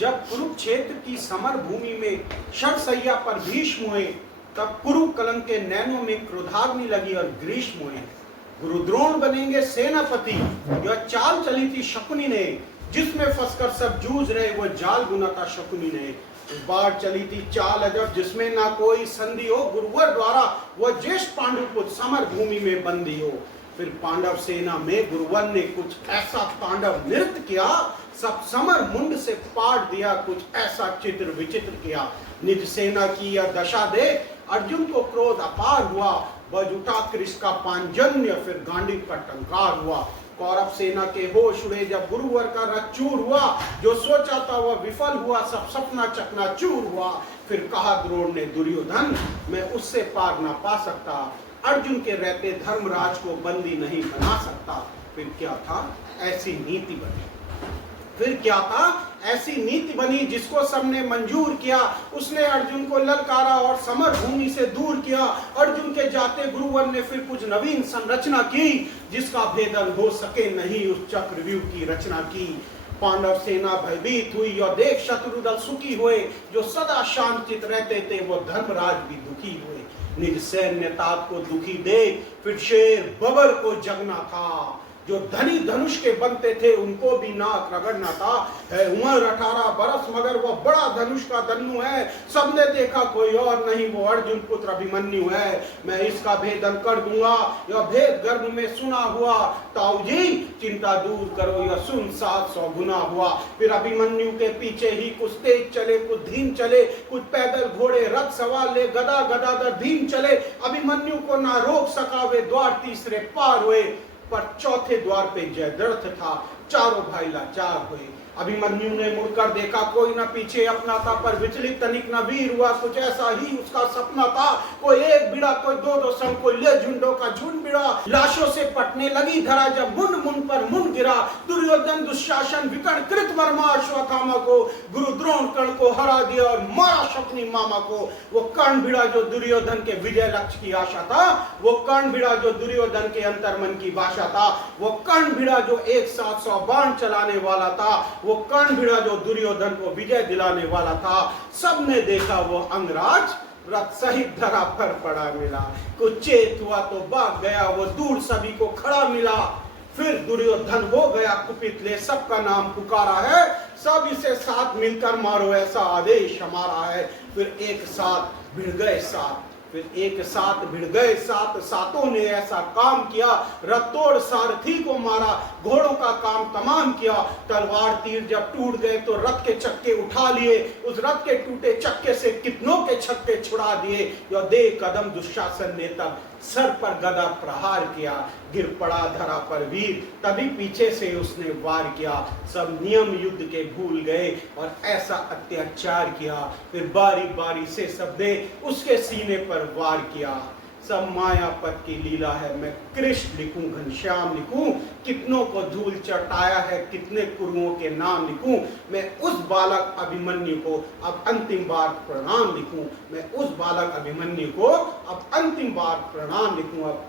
जब कुरुक्षेत्र की समर भूमि में शरशैया पर भीष्म हुए, तब कुरु कलंक के नैनों में क्रोधाग्नि लगी और ग्रीष्म हुए। गुरुद्रोण बनेंगे सेनापति, यह चाल चली थी शकुनी ने, जिसमें फंसकर सब जूझ रहे वो जाल बुना था शकुनी ने। इस बार चली थी चाल अजब, जिसमें ना कोई संधि हो, गुरुवर द्वारा वह ज्येष्ठ पांडु को समर भूमि में बंदी हो। फिर पांडव सेना में गुरुवर ने कुछ ऐसा तांडव नृत्य किया, सब समर मुंड से पाट दिया, कुछ ऐसा चित्र विचित्र किया। निज सेना की यह दशा दे अर्जुन को क्रोध अपार हुआ, बज उठा कृष्ण का पांजन्य, फिर गांडीव का टंकार हुआ। कौरव सेना के होश उड़े जब गुरुवर का रथ चूर हुआ, जो सोचा था वह विफल हुआ, सब सपना चकनाचूर हुआ। फिर कहा द्रोण ने दुर्योधन, मैं उससे पार ना पा सकता, अर्जुन के रहते धर्मराज को बंदी नहीं बना सकता। फिर क्या था, ऐसी नीति बनी। फिर क्या था, ऐसी नीति बनी जिसको सबने मंजूर किया। उसने अर्जुन को ललकारा और समर भूमि से दूर किया। अर्जुन के जाते गुरुवर ने फिर कुछ नवीन संरचना की, जिसका भेदन हो सके नहीं, उस चक्रव्यूह की रचना की। पांडव सेना भयभीत हुई और देख शत्रु दल सुखी हुए, जो सदा शांतित रहते थे वो धर्मराज भी दुखी हुए। निज सैन्य तात को दुखी देख फिर शेर बबर को जगना था। जो धनी धनुष के बनते थे उनको भी नाक रगड़ना था। है उम्र 18 बरस मगर वो बड़ा धनुष का धनु है, सबने देखा कोई और नहीं, वो अर्जुन पुत्र अभिमन्यु है। मैं इसका भेदन कर दूंगा, यह भेद गर्भ में सुना हुआ। ताऊ जी चिंता दूर करो, यह सुन 700 गुना हुआ। फिर अभिमन्यु के पीछे ही कुछ तेज चले, कुछ धीम चले, कुछ पैदल घोड़े रथ सवार ले, गदा गदाधर धीम चले। अभिमन्यु को ना रोक सका, वे द्वार तीसरे पार हुए, पर चौथे द्वार पे जयद्रथ था। चारों भाई लाचार हुए। अभिमन्यु ने मुड़कर देखा, कोई न पीछे अपना था, पर विचलित तनिक न वीर हुआ। कुछ ऐसा ही उसका सपना था, कोई एक बिड़ा, कोई दो संग, कोई ले झुंडों का झुंड बिड़ा। लाशों से पटने लगी धरा, जब मुंड मुंड पर मुंड गिरा। दुर्योधन दुशासन विकर्ण कृत वर्मा अश्वत्थामा को, गुरु द्रोण कर्ण को हरा दिया और मारा शकुनी मामा को। वो कर्ण भिड़ा जो दुर्योधन के विजय लक्ष्य की आशा था, वो कर्ण भिड़ा जो दुर्योधन के अंतर्मन की भाषा था, वो कर्ण भिड़ा जो एक साथ 100 बाण चलाने वाला था, वो कर्ण भिड़ा जो दुर्योधन को विजय दिलाने वाला था। सबने देखा वो अंगराज रथ सहित धरा पर पड़ा मिला। कुछ चेत हुआ तो भाग गया, वो दूर सभी को खड़ा मिला। फिर दुर्योधन हो गया कुपित, ले सबका नाम पुकारा है, सब इसे साथ मिलकर मारो, ऐसा आदेश हमारा है। फिर एक साथ भिड़ गए साथ, फिर एक साथ भिड़ गए साथ, सातों ने ऐसा काम किया। रथ तोड़ सारथी को मारा, घोड़ों का काम तमाम किया। तलवार तीर जब टूट गए तो रथ के चक्के उठा लिए, उस रथ के टूटे चक्के से कितनों के छक्के छुड़ा दिए। यह देख कदम दुशासन ने तब सर पर गदा प्रहार किया, गिर पड़ा धरा पर वीर, तभी पीछे से उसने वार किया। सब नियम युद्ध के भूल गए और ऐसा अत्याचार किया। फिर बारी बारी से सबने उसके सीने पर वार किया। सब मायापत की लीला है, मैं कृष्ण लिखूं, घनश्याम लिखूं, कितनों को धूल चटाया है, कितने कुरुओं के नाम लिखूं। मैं उस बालक अभिमन्यु को अब अंतिम बार प्रणाम लिखूं, मैं उस बालक अभिमन्यु को अब अंतिम बार प्रणाम लिखूं। अब